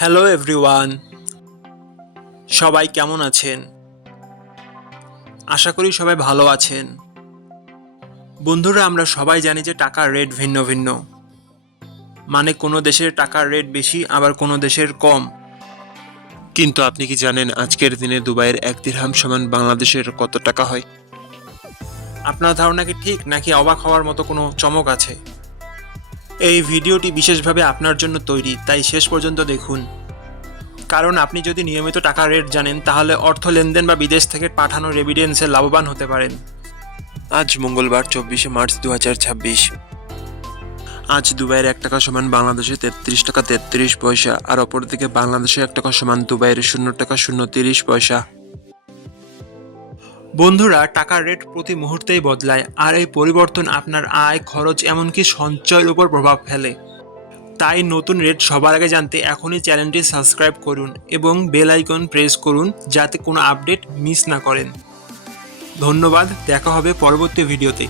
Hello everyone, সবাই কেমন আছেন? আশা করি সবাই ভালো আছেন। বন্ধুরা, আমরা সবাই জানি যে টাকার রেট ভিন্ন ভিন্ন। মানে কোনো দেশের টাকার রেট বেশি, আবার কোনো দেশের কম। কিন্তু আপনি কি জানেন আজকের দিনে দুবাইয়ের 1 দিরহাম সমান বাংলাদেশের কত টাকা হয়? আপনার ধারণা কি ঠিক, নাকি অবাক হওয়ার মতো কোনো চমক আছে? এই ভিডিওটি বিশেষভাবে আপনার জন্য তৈরি, তাই শেষ পর্যন্ত দেখুন। কারণ আপনি যদি নিয়মিত টাকার রেট জানেন, তাহলে অর্থ লেনদেন বা বিদেশ থেকে পাঠানো রেমিটেন্সে লাভবান হতে পারেন। আজ মঙ্গলবার 24শে মার্চ 2026। আজ দুবাইয়ের 1 টাকা সমান বাংলাদেশে 33 টাকা 33 পয়সা, আর অপরদিকে বাংলাদেশে 1 টাকা সমান দুবাইয়ের 0 টাকা 030 পয়সা। বন্ধুরা, টাকার রেট প্রতি মুহূর্তেই বদলায়, আর এই পরিবর্তন আপনার আয়, খরচ, এমনকি সঞ্চয়ের উপর প্রভাব ফেলে। তাই নতুন রেট সবার আগে জানতে এখনই চ্যানেলটি সাবস্ক্রাইব করুন এবং বেল আইকন প্রেস করুন, যাতে কোনো আপডেট মিস না করেন। ধন্যবাদ, দেখা হবে পরবর্তী ভিডিওতে।